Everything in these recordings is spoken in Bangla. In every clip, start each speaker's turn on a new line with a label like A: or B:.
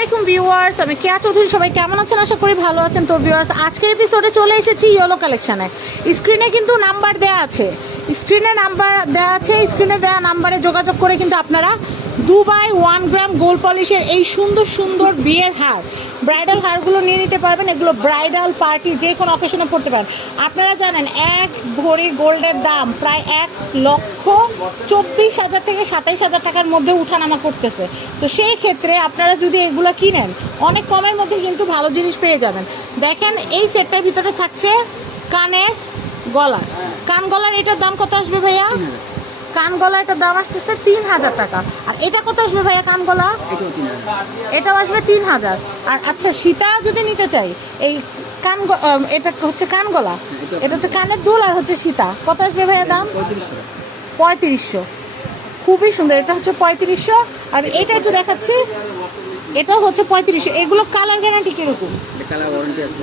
A: আসসালামাইকুম ভিউয়ার্স, আমি কেয়া চৌধুরী, সবাই কেমন আছেন? আশা করি ভালো আছেন। তো ভিউয়ার্স, আজকের এপিসোডে চলে এসেছি ইয়েলো কালেকশানে স্ক্রিনে কিন্তু নাম্বার দেওয়া আছে। স্ক্রিনে নাম্বার দেওয়া আছে স্ক্রিনে দেওয়া নাম্বারে যোগাযোগ করে কিন্তু আপনারা দুবাই ওয়ান গ্রাম গোল্ড পলিশের এই সুন্দর সুন্দর বিয়ের হার ব্রাইডাল হারগুলো নিয়ে নিতে পারবেন, এগুলো ব্রাইডাল পার্টি, যে কোনো অকেশনে পড়তে পারেন। আপনারা জানেন, এক ভরি গোল্ডের দাম প্রায় এক লক্ষ চব্বিশ হাজার থেকে সাতাইশ হাজার টাকার মধ্যে উঠানামা করতেছে। তো সেই ক্ষেত্রে আপনারা যদি এগুলো কিনেন, অনেক কমের মধ্যে কিন্তু ভালো জিনিস পেয়ে যাবেন। দেখেন, এই সেটটার ভিতরে থাকছে কানের গলা কান গলার এটার দাম কত আসবে ভাইয়া? কান গলা এটার দাম আসতেছে তিন হাজার টাকা। আর এটা কত আসবে ভাইয়া কান গলা?
B: এটাও
A: আসবে তিন হাজার। আর আচ্ছা সীতা যদি নিতে চাই এই কান এটা হচ্ছে কান গলা। এটা হচ্ছে কানের দুল আর হচ্ছে সীতা। কত আসবে ভাইয়া দাম?
B: পঁয়ত্রিশশো।
A: খুবই সুন্দর। এটা হচ্ছে পঁয়ত্রিশশো। আর এটা একটু দেখাচ্ছি। এটাও হচ্ছে পঁয়ত্রিশশো। এগুলো কালার গ্যারান্টি কীরকম?
B: কালার ওয়ারেন্টি আছে।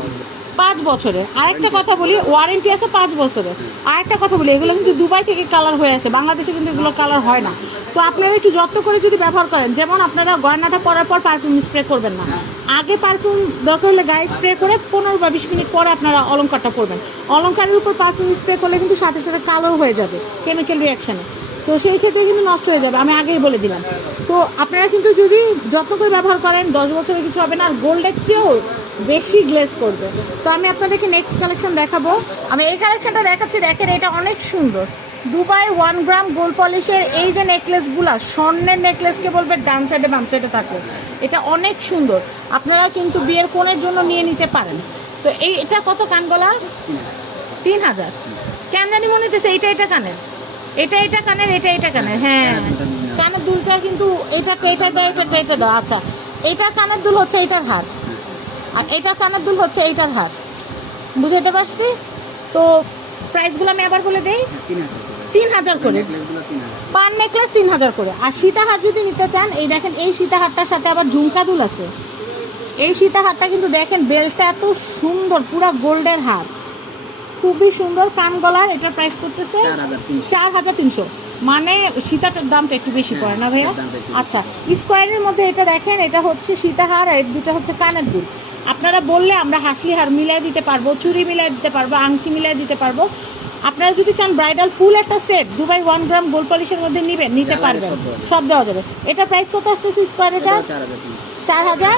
A: পাঁচ বছরের। আরেকটা কথা বলি ওয়ারেন্টি আছে পাঁচ বছরের। আরেকটা কথা বলি, এগুলো কিন্তু দুবাই থেকে কালার হয়ে আসে, বাংলাদেশে কিন্তু এগুলো কালার হয় না। তো আপনারা একটু যত্ন করে যদি ব্যবহার করেন, যেমন আপনারা গয়নাটা পরার পর পারফিউম স্প্রে করবেন না। আগে পারফিউম দরকার হলে গায়ে স্প্রে করে পনেরো বা বিশ মিনিট পরে আপনারা অলঙ্কারটা পরবেন। অলঙ্কারের উপর পারফিউম স্প্রে করলে কিন্তু সাথে সাথে কালো হয়ে যাবে কেমিক্যাল রিয়াকশানে তো সেই ক্ষেত্রে কিন্তু নষ্ট হয়ে যাবে, আমি আগেই বলে দিলাম। তো আপনারা কিন্তু যদি যত্ন করে ব্যবহার করেন, দশ বছরে কিছু হবে না, আর গোল্ডের চেয়েও বেশি গ্লেজ করবে। তো আমি আপনাদেরকে নেক্সট কালেকশন দেখাবো। আমি এই কালেকশনটা দেখাচ্ছি দেখেন এটা অনেক সুন্দর। দুবাই ওয়ান গ্রাম গোল্ড পলিশের এই যে নেকলেসগুলো স্বর্ণের নেকলেসকে বলবে ডান সাইডে বাম সাইডে থাকে এটা অনেক সুন্দর। আপনারা কিন্তু বিয়ের কোণের জন্য নিয়ে নিতে পারেন। তো এই এটা কত কান গলা? তিন হাজার। কেন জানি মনে হইতেছে এইটা এটা কানের? এটা এটা কানের এটা এটা কানের হ্যাঁ। কানের দুলটা কিন্তু এটা এটা দেয় এটা এটা দাও আচ্ছা। এটা কানের দুল হচ্ছে এইটার হার। আর এটা কানের দুল হচ্ছে এইটার হার। বুঝাইতে পারছি? তো প্রাইসগুলো আমি আবার বলে দেই।
B: তিন হাজার
A: করে। পার নেকলেস তিন হাজার করে। আর সীতাহার যদি নিতে চান এই দেখেন এই সীতাহারটার সাথে আবার ঝুমকা দুল আছে। এই সীতাহারটা কিন্তু দেখেন বেলটা এত সুন্দর পুরা গোল্ডের হার। খুবই সুন্দর কান গলার এটার প্রাইস করতেছে
B: চার হাজার তিনশো।
A: মানে সীতাটার দামটা একটু বেশি পড়ে না ভাইয়া? আচ্ছা স্কোয়ারের মধ্যে এটা দেখেন এটা হচ্ছে সীতাহার আর দুটো হচ্ছে কানের দুল। আপনারা বললে আমরা হাসলি হার মিলাই দিতে পারব চুরি মিলাই দিতে পারব আংটি মিলাই দিতে পারব। আপনারা যদি চান ব্রাইডাল ফুল একটা set Dubai one gram gold পলিশের মধ্যে নেবেন নিতে পারবেন।
B: সব দেওয়া যাবে।
A: এটা প্রাইস কত আসতেছে স্কোয়ার এটা?
B: চার হাজার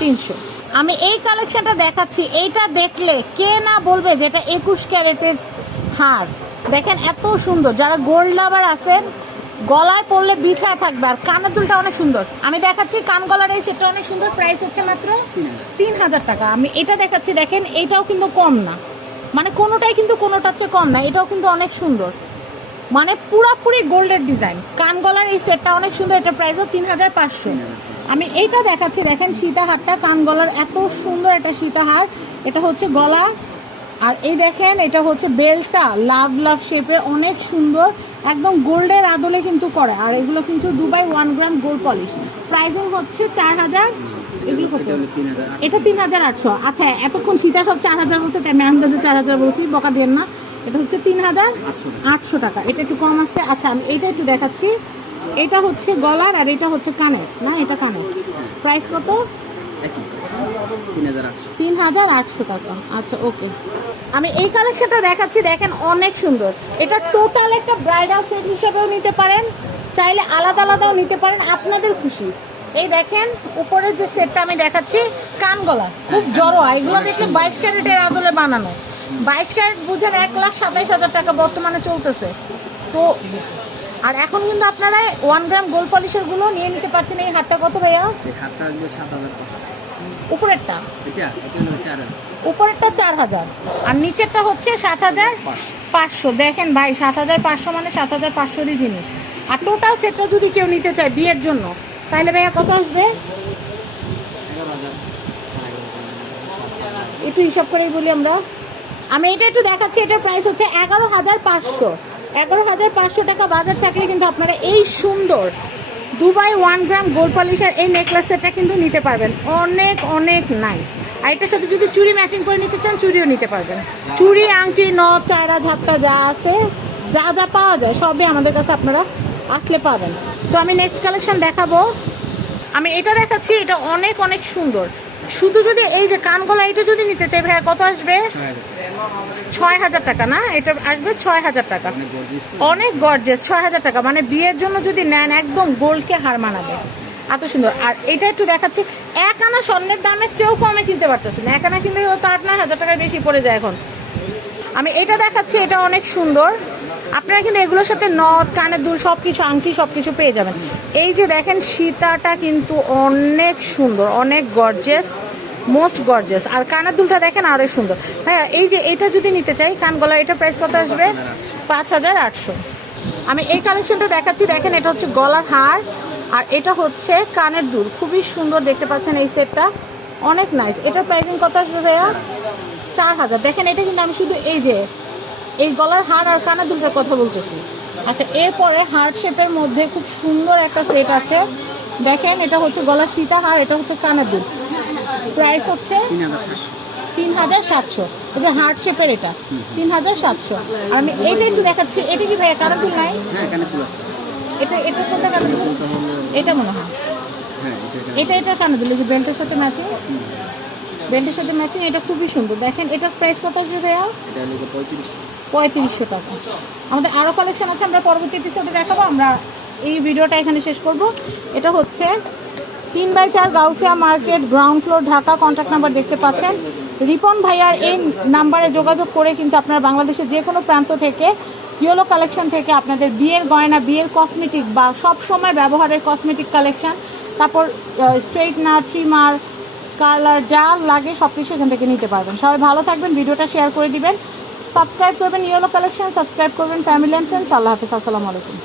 B: তিনশো।
A: আমি এই কালেকশনটা দেখাচ্ছি। এইটা দেখলে কে না বলবে যেটা একুশ ক্যারেটের হার? দেখেন এত সুন্দর। যারা গোল্ড লাভার আছেন গলায় পড়লে বিছায় থাকবে আর কানের দুলটা অনেক সুন্দর। আমি দেখাচ্ছি, কান গলার এই সেটটা অনেক সুন্দর প্রাইস হচ্ছে মাত্র
B: তিন হাজার
A: টাকা। আমি এটা দেখাচ্ছি, দেখেন এইটাও কিন্তু কম না। মানে কোনোটাই কিন্তু কোনোটার চেয়ে কম না, এটাও কিন্তু অনেক সুন্দর। মানে পুরাপুরি গোল্ডের ডিজাইন। কান গলার এই সেটটা অনেক সুন্দর এটা প্রাইসও তিন হাজার পাঁচশো। আমি এইটা দেখাচ্ছি, দেখেন, সীতাহারটা, কান গলার এত সুন্দর একটা সীতাহার। এটা হচ্ছে গলা আর এই দেখেন এটা হচ্ছে বেলটা। লাভ লাভ শেপের অনেক সুন্দর একদম গোল্ডের আদলে কিন্তু করে। আর এগুলো কিন্তু Dubai one gram gold polish pricing হচ্ছে চার হাজার এগুলো কত?
B: এটা তিন হাজার আটশো।
A: এটা আচ্ছা এতক্ষণ সীতা সব চার হাজার বলছে তাই আমি আন্দাজে চার হাজার বলছি বকা দেন না। এটা হচ্ছে তিন হাজার
B: আটশো টাকা।
A: এটা একটু কম আছে। আচ্ছা আমি এইটা একটু দেখাচ্ছি। এটা হচ্ছে গলার আর এটা হচ্ছে কানের না? এটা কানের। প্রাইস কত?
B: একই তিন হাজার আটশো।
A: টাকা। আচ্ছা ওকে আমি এই কালেকশনটা দেখাচ্ছি দেখেন অনেক সুন্দর। এটা টোটাল একটা ব্রাইডাল সেট হিসেবেও নিতে পারেন চাইলে আলাদা আলাদাও নিতে পারেন আপনাদের খুশি। এই দেখেন উপরের যে সেটটা আমি দেখাচ্ছি কান গলা খুব জড়ো এগুলো দেখলে বাইশ ক্যারেটের আদলে বানানো। বাইশ ক্যারেট বুঝেন এক লাখ সাতাইশ হাজার টাকা বর্তমানে চলতেছে। তো আর এখন কিন্তু আপনারা ওয়ান গ্রাম গোল পলিশেরগুলো নিয়ে নিতে পারছেন। এই হাটটা কত ভাইয়া?
B: এই হাতটা আসবে সাত হাজার পাঁচশো।
A: উপরেরটা?
B: এটা? এটা হলো চার হাজার।
A: উপরেরটা চার হাজার। আর নিচেরটা হচ্ছে সাত হাজার
B: পাঁচশো।
A: দেখেন ভাই সাত হাজার পাঁচশো মানে সাত হাজার পাঁচশোরই জিনিস। আর টোটাল সেটটা যদি কেউ নিতে চায় বিয়ের জন্য তাহলে ভাইয়া কত আসবে। একটু হিসাব করেই বলি আমরা। আমি এটা একটু দেখাচ্ছি এটার প্রাইস হচ্ছে এগারো হাজার পাঁচশো। এগারো হাজার পাঁচশো টাকা বাজার থাকলে কিন্তু আপনারা এই সুন্দর দুবাই ওয়ান গ্রাম গোল্ড পলিশের এই নেকলেস সেটটা কিন্তু নিতে পারবেন। অনেক অনেক নাইস আর এটার সাথে যদি চুড়ি ম্যাচিং করে নিতে চান, চুড়িও নিতে পারবেন। চুড়ি, আংটি নট চারা, ঝাপটা যা আছে, যা যা পাওয়া যায়, সবই আমাদের কাছে আপনারা আসলে পাবেন। তো আমি নেক্সট কালেকশন দেখাবো। আমি এটা দেখাচ্ছি, এটা অনেক অনেক সুন্দর। শুধু যদি এই যে কানগলা এটা যদি নিতে চাই, ভাইয়া, কত আসবে?
B: ছয় হাজার টাকা
A: না? এটা আসবে ছয় হাজার টাকা।
B: অনেক
A: গর্জেস ছয় হাজার টাকা। মানে বিয়ের জন্য যদি নেন একদম গোল্ডকে হার মানাবে। এত সুন্দর। আর এটা একটু দেখাচ্ছি এক আনা স্বর্ণের দামের চেয়েও কমে কিনতে পারতেছি না এক আনা কিনতে তো আট নয় হাজার টাকার বেশি পড়ে যায় এখন। আমি এটা দেখাচ্ছি এটা অনেক সুন্দর। আপনারা কিন্তু এগুলোর সাথে নথ কানের দুল সব কিছু আংটি সব কিছু পেয়ে যাবেন। এই যে দেখেন সীতাটা কিন্তু অনেক সুন্দর অনেক গর্জেস মোস্ট গর্জেস আর কানের দুলটা দেখেন আরও সুন্দর। হ্যাঁ এই যে এটা যদি নিতে চাই, কান গলা এটা প্রাইস কত আসবে? পাঁচ হাজার আটশো। আমি এই কালেকশনটা দেখাচ্ছি। দেখেন, এটা হচ্ছে গলার হার, আর এটা হচ্ছে কানের দুল। খুবই সুন্দর দেখতে পাচ্ছেন এই সেটটা অনেক নাইস এটার প্রাইসিং কত আসবে ভাইয়া? চার হাজার। দেখেন, এটা কিন্তু আমি শুধু এই যে, এই গলার হার আর কানের দুলটার কথা বলতেছি। আচ্ছা এরপরে হার্ট শেপের মধ্যে খুব সুন্দর একটা সেট আছে। দেখেন, এটা হচ্ছে গলার সীতা হার, এটা হচ্ছে কানের দুল। প্রাইস হচ্ছে
B: তিন হাজার সাতশো।
A: এই যে হার্ট শেপের এটা। তিন হাজার সাতশো। আর আমি এইটা একটু দেখাচ্ছি। এটা কি ভাইয়া কানের দুল নাই?
B: হ্যাঁ আছে।
A: এটা এটা কোনটা
B: হলো?
A: এটা মনে হয়।
B: হ্যাঁ এটা
A: এটা কেন দিল। যে বেল্টের সাথে ম্যাচিং বেল্টের সাথে ম্যাচিং এটা খুবই সুন্দর। দেখেন এটার প্রাইস কত আসবে ভাইয়া?
B: এটা
A: পঁয়ত্রিশশো টাকা। আমাদের আরও কালেকশন আছে আমরা পরবর্তী এপিসোডে দেখাবো। আমরা এই ভিডিওটা এখানে শেষ করব। এটা হচ্ছে তিন বাই চার Gausia market ground floor Dhaka contact number দেখতে পাচ্ছেন। রিপন ভাইয়ার এই নাম্বারে যোগাযোগ করে কিন্তু আপনারা বাংলাদেশের যে কোনো প্রান্ত থেকে ইয়েলো কালেকশন থেকে আপনাদের বিয়ের গয়না, বিয়ের কসমেটিক বা সব সময় ব্যবহারের কসমেটিক কালেকশন তারপর স্ট্রেটনার ট্রিমার কালার যা লাগে সব কিছু এখান থেকে নিতে পারবেন। সবাই ভালো থাকবেন, ভিডিওটা শেয়ার করে দিবেন। সাবস্ক্রাইব করবেন ইয়েলো কালেকশন সাবস্ক্রাইব করবেন ফ্যামিলি অ্যান্ড ফ্রেন্ডস আল্লাহ হাফিজ, আসসালামু আলাইকুম।